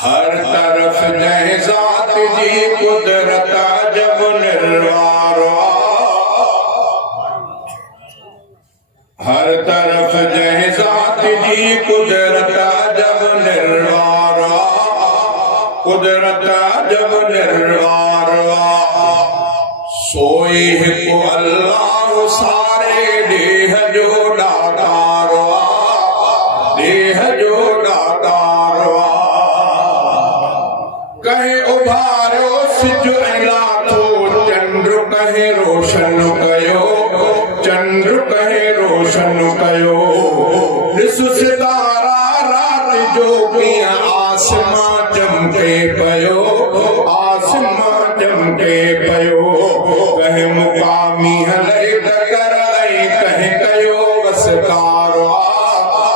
हर तरफ जय ज़ात जी कुदरत जब निर्वार। हर तरफ जय ज़ात जी कुदरत जब निर्वार। कुदरत जब निर्वार सोई हिकु अल्लाह सारे देह जो दातार। देह जो दातार कहे उभारो सिज लाथो चंद्र कहे रोशन कयो। चंद्र कहे रोशन कयो ॾिस सितारा रात जो कीअं आसमां चमके पयो। आसमां चमके पयो कहे मुकामी हले टकर ऐं कहे कयो वसकार।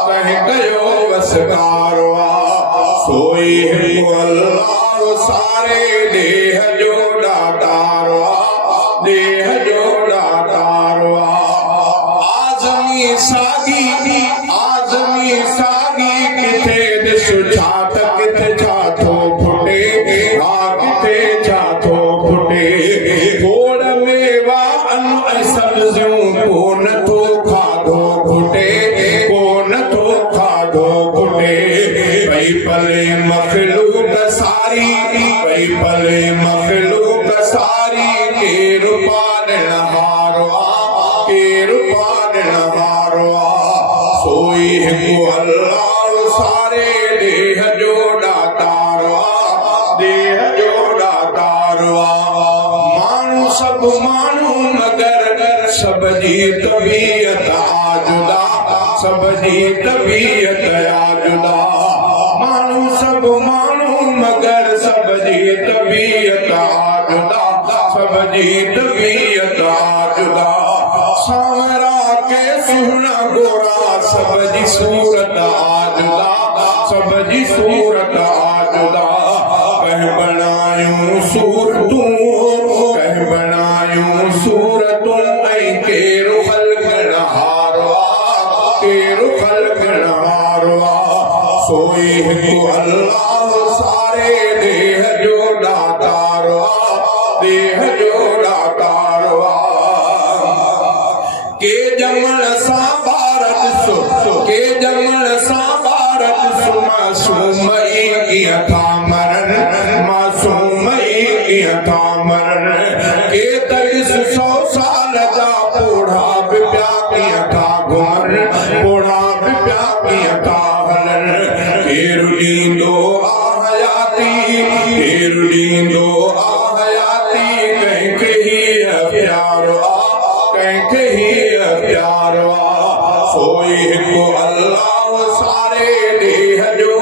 कहे कयो वसकार सोई हिकु अल्लाह सारे देह जो दातार। देह जो दातार आज़मी सागी आज़मी सागी किथे ॾिस छात किथे छा थो फुटे। हा किथे छा थो फुटे गोड़ मेवा अन ऐं सब्जियूं को नथो खाधो फुटे। को नथो खाधो फुटे भई भले मखलूक सारी भई भले मखलूक सारी केरु पालण हारो केरु पालण हारो सोई हिकु अल्लाह सारे देह जो दातार। देह जो दातार माण्हू सभु माण्हू मगर सब जी तबीयत आजुदा। सब जी तबीयत आजुदा माण्हू सभु माण्हू मगर सब जी तबीयत आजुदा। सब जी तबीयत आजुदा सांवरा के सुहिणा गोरा सब जी सूरत आजुदा। सब जी सूरत आजुदा कह बणायूं सूरतूं कह बणायूं सूरतूं ऐं केरु ख़ल्क़ण हारो केरु ख़ल्क़ण हारो सोई हिकु अल्लाह सारे देह जो दातार। देह जो दातार के जमण सां भारत सो के जमण सां भारत सो मासूम कीअं था मरन। मासूम कीअं था मरन के त ॾिस 100 साल जा बूढ़ा बि पिया कीअं था घुमन। बूढ़ा बि पिया कीअं था हलन केरु ॾींदो आ हयाती। केरु ॾींदो आ हयाती कंहिंखे हीअ प्यार कंहिंखे हीअ प्यार सोई हिकु अल्लाह सारे देह जो